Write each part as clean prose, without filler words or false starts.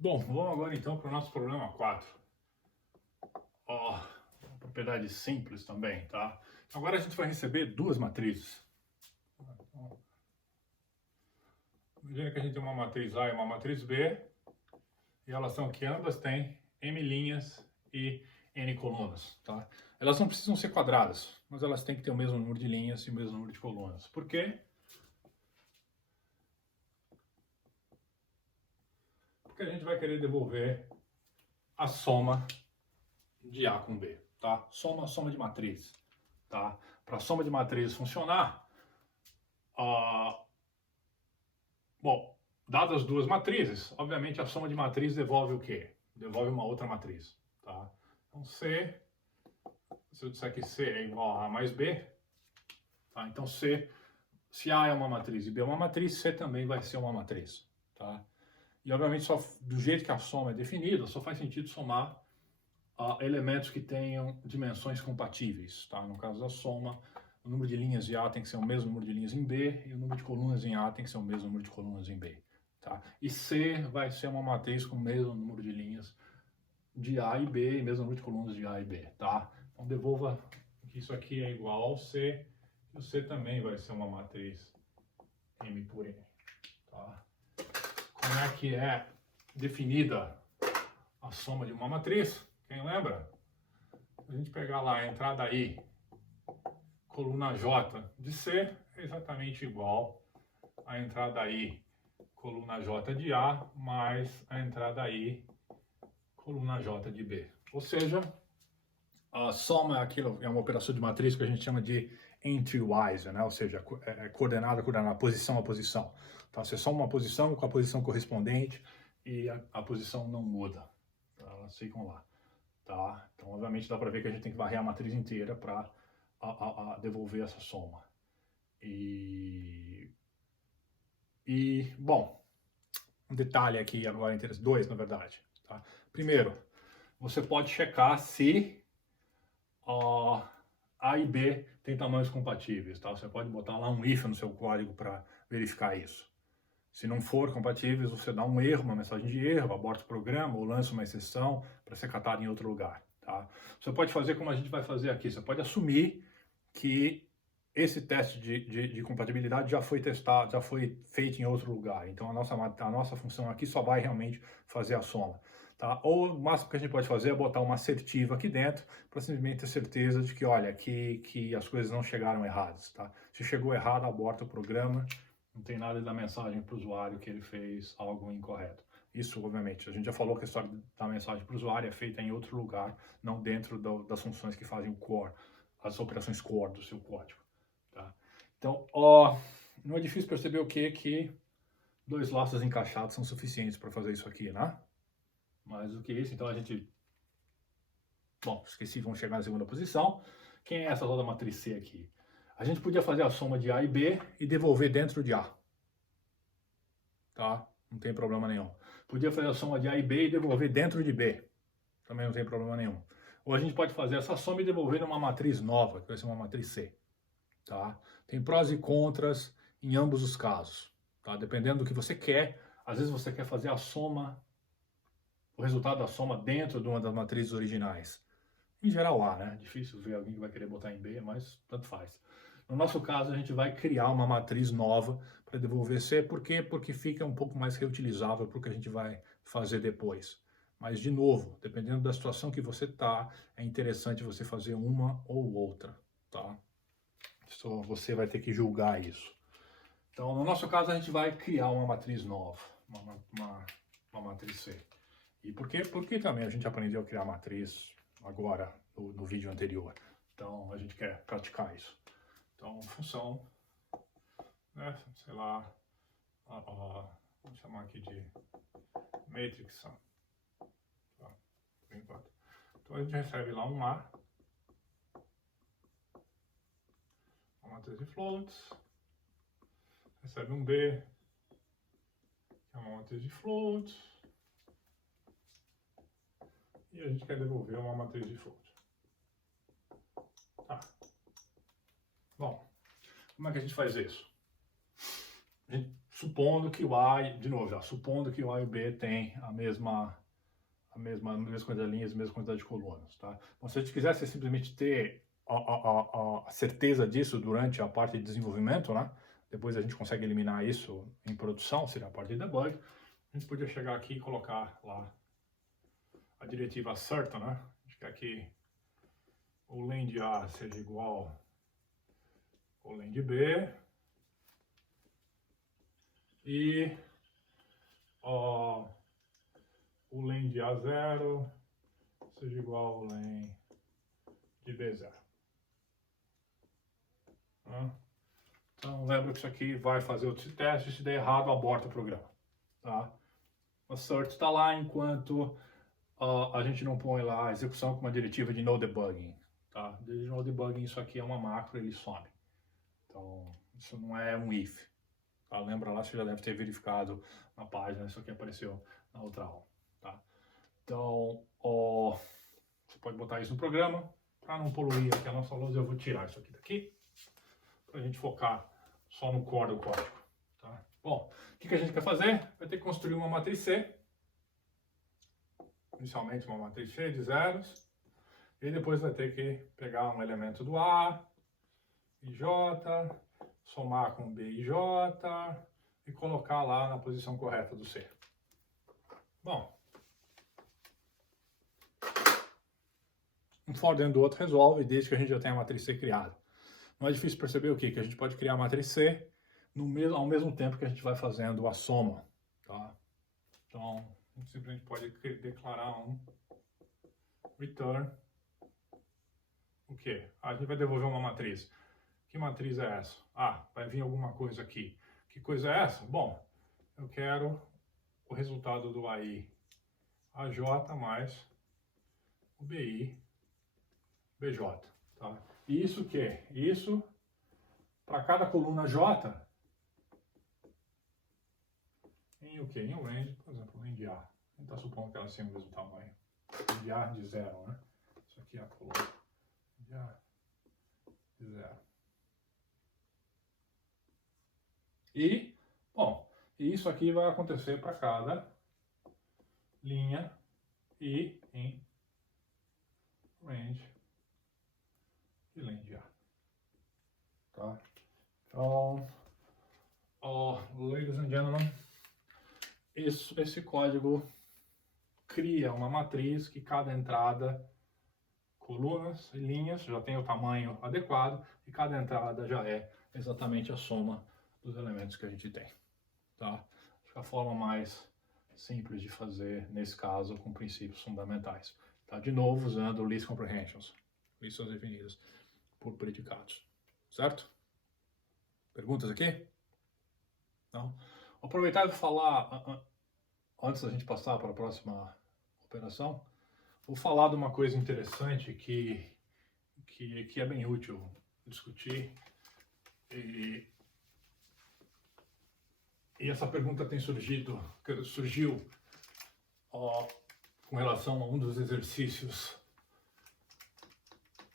Bom, vamos agora então para o nosso problema 4. Ó, uma propriedade simples também, tá? Agora a gente vai receber duas matrizes. Imagina que a gente tem uma matriz A e uma matriz B, e elas são que ambas têm m linhas e n colunas, tá? Elas não precisam ser quadradas, mas elas têm que ter o mesmo número de linhas e o mesmo número de colunas. Por quê? Porque a gente vai querer devolver a soma de A com B, tá? Soma de matriz, tá? Para a soma de matriz funcionar, bom, dadas as duas matrizes, obviamente a soma de matriz devolve o quê? Devolve uma outra matriz, tá? Então se eu disser que C é igual a A mais B, tá? Então se A é uma matriz e B é uma matriz, C também vai ser uma matriz, tá? E obviamente só do jeito que a soma é definida, só faz sentido somar elementos que tenham dimensões compatíveis, tá? No caso da soma, o número de linhas de A tem que ser o mesmo número de linhas em B e o número de colunas em A tem que ser o mesmo número de colunas em B, tá? E C vai ser uma matriz com o mesmo número de linhas de A e B e mesmo número de colunas de A e B, tá? Então devolva que isso aqui é igual ao C, e o C também vai ser uma matriz M por N, tá? Como é que é definida a soma de uma matriz? Quem lembra? A gente pegar lá a entrada I, coluna J de C, é exatamente igual à entrada I, coluna J de A, mais a entrada I, coluna J de B. Ou seja, a soma é uma operação de matriz que a gente chama de entry-wise, né? Ou seja, coordenada, posição a posição. Tá? Você soma uma posição com a posição correspondente e a posição não muda. Tá? Elas ficam lá. Tá? Então, obviamente, dá para ver que a gente tem que varrer a matriz inteira para devolver essa soma. Bom, um detalhe aqui agora interessante, dois na verdade. Tá? Primeiro, você pode checar se A e B têm tamanhos compatíveis. Tá? Você pode botar lá um if no seu código para verificar isso. Se não for compatíveis, você dá um erro, uma mensagem de erro, aborta o programa ou lança uma exceção para ser catado em outro lugar. Tá? Você pode fazer como a gente vai fazer aqui. Você pode assumir que esse teste de compatibilidade já foi testado, já foi feito em outro lugar. Então a nossa função aqui só vai realmente fazer a soma. Tá? Ou o máximo que a gente pode fazer é botar uma assertiva aqui dentro para simplesmente ter certeza de que, olha, que as coisas não chegaram erradas. Tá? Se chegou errado, aborta o programa. Não tem nada da mensagem para o usuário que ele fez algo incorreto. Isso, obviamente, a gente já falou que a história da mensagem para o usuário é feita em outro lugar, não dentro das funções que fazem o core, as operações core do seu código. Tá? Então, não é difícil perceber o que dois laços encaixados são suficientes para fazer isso aqui, né? Mais do que isso, então a gente... Bom, esqueci, vamos chegar na segunda posição. Quem é essa tal da matriz C aqui? A gente podia fazer a soma de A e B e devolver dentro de A. Tá? Não tem problema nenhum. Podia fazer a soma de A e B e devolver dentro de B. Também não tem problema nenhum. Ou a gente pode fazer essa soma e devolver numa matriz nova, que vai ser uma matriz C. Tá? Tem prós e contras em ambos os casos. Tá? Dependendo do que você quer, às vezes você quer fazer a soma, o resultado da soma dentro de uma das matrizes originais. Em geral A, né? Difícil ver alguém que vai querer botar em B, mas tanto faz. No nosso caso, a gente vai criar uma matriz nova para devolver C. Por quê? Porque fica um pouco mais reutilizável para o que a gente vai fazer depois. Mas, de novo, dependendo da situação que você está, é interessante você fazer uma ou outra, tá? Só você vai ter que julgar isso. Então, no nosso caso, a gente vai criar uma matriz nova, uma matriz C. E por quê? Porque também a gente aprendeu a criar matriz agora, no vídeo anterior. Então, a gente quer praticar isso. Então, função, né, sei lá, vamos chamar aqui de matrix sum. Tá, por enquanto. Então, a gente recebe lá um A, uma matriz de floats, recebe um B, que é uma matriz de floats, e a gente quer devolver uma matriz de float. Tá. Bom, como é que a gente faz isso? A gente supondo que o A, de novo, já, supondo que o A e o B têm a mesma quantidade de linhas, a mesma quantidade de colunas, tá? Então, se a gente quisesse simplesmente ter a certeza disso durante a parte de desenvolvimento, né? Depois a gente consegue eliminar isso em produção, seria a parte de debug. A gente podia chegar aqui e colocar lá a diretiva certa, né? A gente quer que o len de A seja igual ao len de B e o len de A0 seja igual ao len de B0. Tá? Então lembra que isso aqui vai fazer outro teste, se der errado, aborta o programa. Tá? O assert está lá enquanto a gente não põe lá a execução com uma diretiva de no debugging. Tá? De no debugging, isso aqui é uma macro, ele some. Então, isso não é um if. Tá? Lembra lá, você já deve ter verificado na página, isso aqui apareceu na outra aula. Tá? Então, você pode botar isso no programa. Para não poluir aqui a nossa luz, eu vou tirar isso aqui daqui, para a gente focar só no core do código. Tá? Bom, o que a gente quer fazer? Vai ter que construir uma matriz C. Inicialmente uma matriz cheia de zeros, e depois vai ter que pegar um elemento do A e J, somar com B e J e colocar lá na posição correta do C. Bom, um for dentro do outro resolve, desde que a gente já tenha a matriz C criada. Não é difícil perceber o quê? Que a gente pode criar a matriz C ao mesmo tempo que a gente vai fazendo a soma. Tá? Então, a gente simplesmente pode declarar um return. O quê? A gente vai devolver uma matriz. Que matriz é essa? Ah, vai vir alguma coisa aqui. Que coisa é essa? Bom, eu quero o resultado do AI AJ mais o BI BJ. Tá? E isso o quê? Isso, para cada coluna J, em o quê? Em um range, por exemplo, range A. A gente está supondo que elas tenham o mesmo tamanho. Range A de 0, né? Isso aqui é a coluna. Range A de 0. E, bom, isso aqui vai acontecer para cada linha e em range e range A. Tá? Então, ladies and gentlemen, esse código cria uma matriz que cada entrada, colunas e linhas, já tem o tamanho adequado e cada entrada já é exatamente a soma dos elementos que a gente tem. Tá? Acho que a forma mais simples de fazer, nesse caso, com princípios fundamentais. Tá? De novo, usando list comprehensions, listas definidas por predicados. Certo? Perguntas aqui? Não? Vou aproveitar e falar, antes da gente passar para a próxima operação, vou falar de uma coisa interessante que é bem útil discutir. E essa pergunta surgiu com relação a um dos exercícios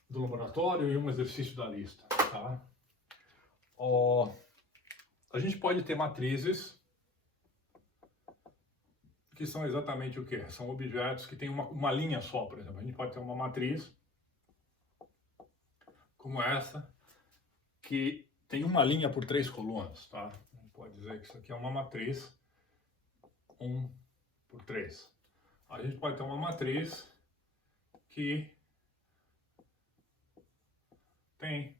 do laboratório e um exercício da lista. Tá? A gente pode ter matrizes que são exatamente o quê? São objetos que têm uma linha só, por exemplo. A gente pode ter uma matriz como essa, que tem uma linha por 3 colunas. Tá? A gente pode dizer que isso aqui é uma matriz 1 por 3. A gente pode ter uma matriz que tem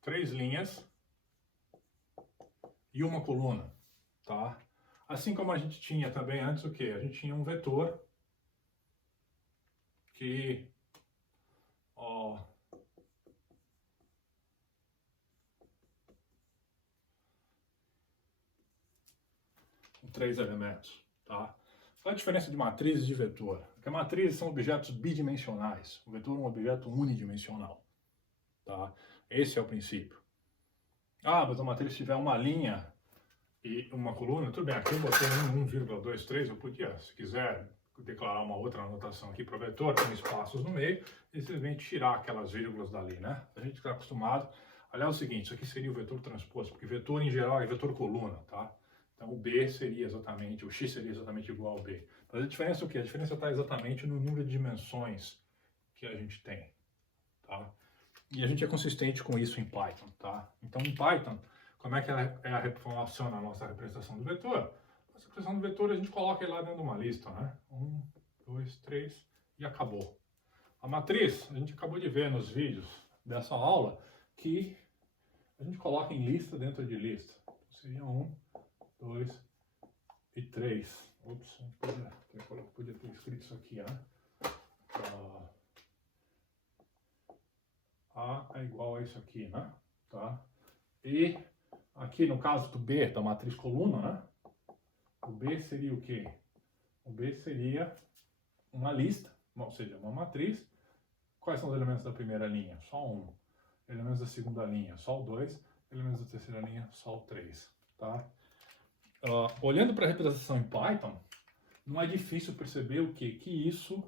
3 linhas e uma coluna, tá? Assim como a gente tinha também antes o quê? A gente tinha um vetor que com 3 elementos, tá? Qual a diferença de matriz e de vetor? Porque matrizes são objetos bidimensionais, o vetor é um objeto unidimensional, tá? Esse é o princípio. Ah, mas a matriz tiver uma linha e uma coluna, tudo bem, aqui eu botei 1,23, eu podia, se quiser, declarar uma outra anotação aqui para o vetor, com espaços no meio, e simplesmente tirar aquelas vírgulas dali, né? A gente está acostumado. Aliás, é o seguinte, isso aqui seria o vetor transposto, porque vetor em geral é vetor coluna, tá? Então o B seria exatamente, o X seria exatamente igual ao B. Mas a diferença é o quê? A diferença está exatamente no número de dimensões que a gente tem, tá? E a gente é consistente com isso em Python, tá? Então em Python, como é que funciona a nossa representação do vetor? A representação do vetor a gente coloca ele lá dentro de uma lista, né? 1, 2, 3 e acabou. A matriz, a gente acabou de ver nos vídeos dessa aula que a gente coloca em lista dentro de lista. Então, seria 1, 2 e 3. Ops, podia ter escrito isso aqui, né? A é igual a isso aqui, né? Tá? E aqui no caso do B, da matriz coluna, né? O B seria o quê? O B seria uma lista, ou seja, uma matriz. Quais são os elementos da primeira linha? Só um. Elementos da segunda linha, só o 2. Elementos da terceira linha, só o 3. Tá? Olhando para a representação em Python, não é difícil perceber o quê? Que isso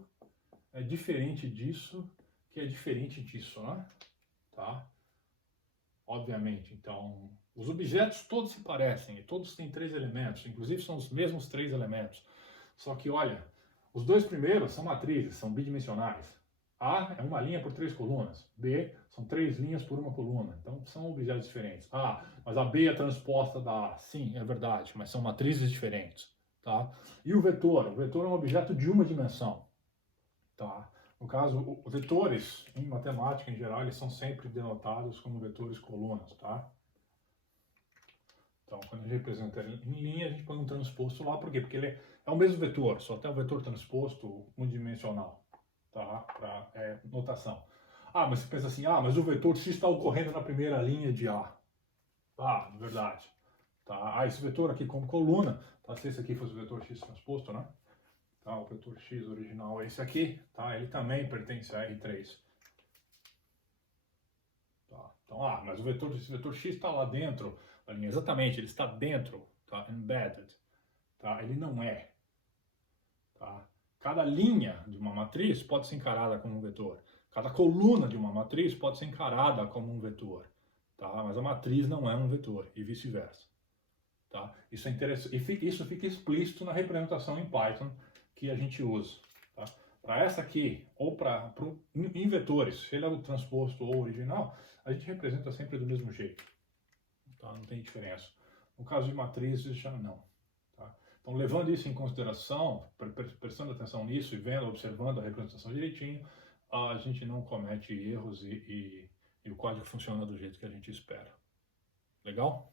é diferente disso, que é diferente disso, né? Tá? Obviamente, então, os objetos todos se parecem, e todos têm 3 elementos, inclusive são os mesmos 3 elementos. Só que, olha, os 2 primeiros são matrizes, são bidimensionais. A é uma linha por 3 colunas, B são 3 linhas por uma coluna, então são objetos diferentes. Mas a B é transposta da A, sim, é verdade, mas são matrizes diferentes. Tá? E o vetor é um objeto de uma dimensão. Tá? No caso, os vetores, em matemática em geral, eles são sempre denotados como vetores colunas, tá? Então, quando a gente representa ele em linha, a gente põe um transposto lá, por quê? Porque ele é o mesmo vetor, só tem o vetor transposto unidimensional, tá? Para notação. Mas você pensa assim, mas o vetor X está ocorrendo na primeira linha de A. Verdade. Tá? Esse vetor aqui como coluna, tá? Se esse aqui fosse o vetor X transposto, né? Tá, o vetor X original é esse aqui, tá? Ele também pertence a R3. Tá? Então, mas esse vetor X está lá dentro da linha. Exatamente, ele está dentro, tá? Embedded. Tá? Ele não é. Tá? Cada linha de uma matriz pode ser encarada como um vetor. Cada coluna de uma matriz pode ser encarada como um vetor. Tá? Mas a matriz não é um vetor, e vice-versa. Tá? Isso é interessante. E isso fica explícito na representação em Python que a gente usa. Tá? Para essa aqui, ou em vetores, se ele é o transposto ou original, a gente representa sempre do mesmo jeito. Tá? Não tem diferença. No caso de matrizes, já não. Tá? Então, levando isso em consideração, prestando atenção nisso e observando a representação direitinho, a gente não comete erros e o código funciona do jeito que a gente espera. Legal?